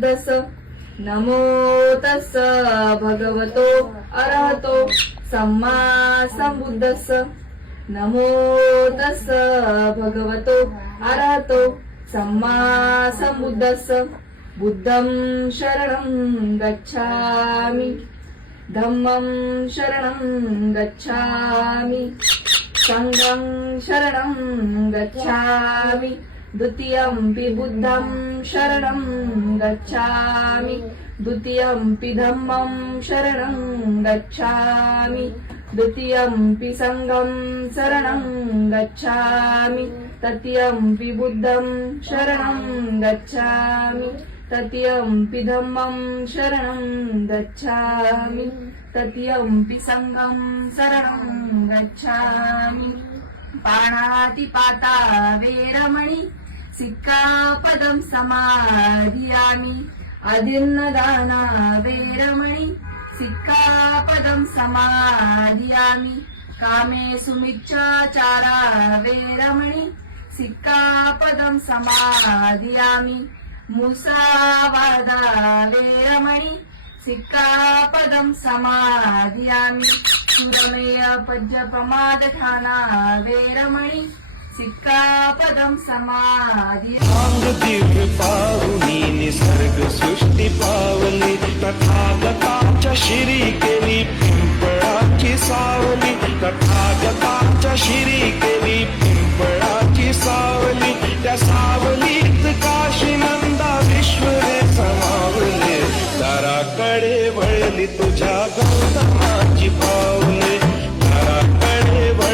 संबुद्धस्स नमो तस्स भगवतो अरहतो सम्मा संबुद्धस नमो तस्स भगवतो अरहतो सम्मा संबुद्धस बुद्धं शरणं गच्छामि धम्मं शरणं गच्छामि सङ्गं शरणं गच्छामि। द्वितीयम्पि बुद्धं शरणं गच्छामि. द्वितीयम्पि धम्मं शरणं गच्छामि. द्वितीयम्पि सङ्गं शरणं गच्छामि. तृतीयम्पि बुद्धं शरणं गच्छामि. तृतीयम्पि धम्मं शरणं गच्छामि. तृतीयम्पि सङ्गं शरणं गच्छामि. पाणातिपाता वेरमणि सिक्कापदं समाधियामि। अदिन्नदाना वेरमणि। सिक्कापदं समाधियामि। कामे सुमिच्छाचारा वेरमणि। सिक्कापदं समाधियामि। मुसावादा वेरमणि। सिक्कापदं समाधियामि। सुरमेय वेरमणि। सिक्कापदं समाधि। दिव्य पाहुनी निसर्ग सृष्टी पावली तथागताच्या शिरी केली पिंपळाची सावली तथागताच्या शिरी केली पिंपळाची सावली त्या सावलीत काशीनंदा विश्व हे समावले ताराकडे वळली तुझ्या गौतमा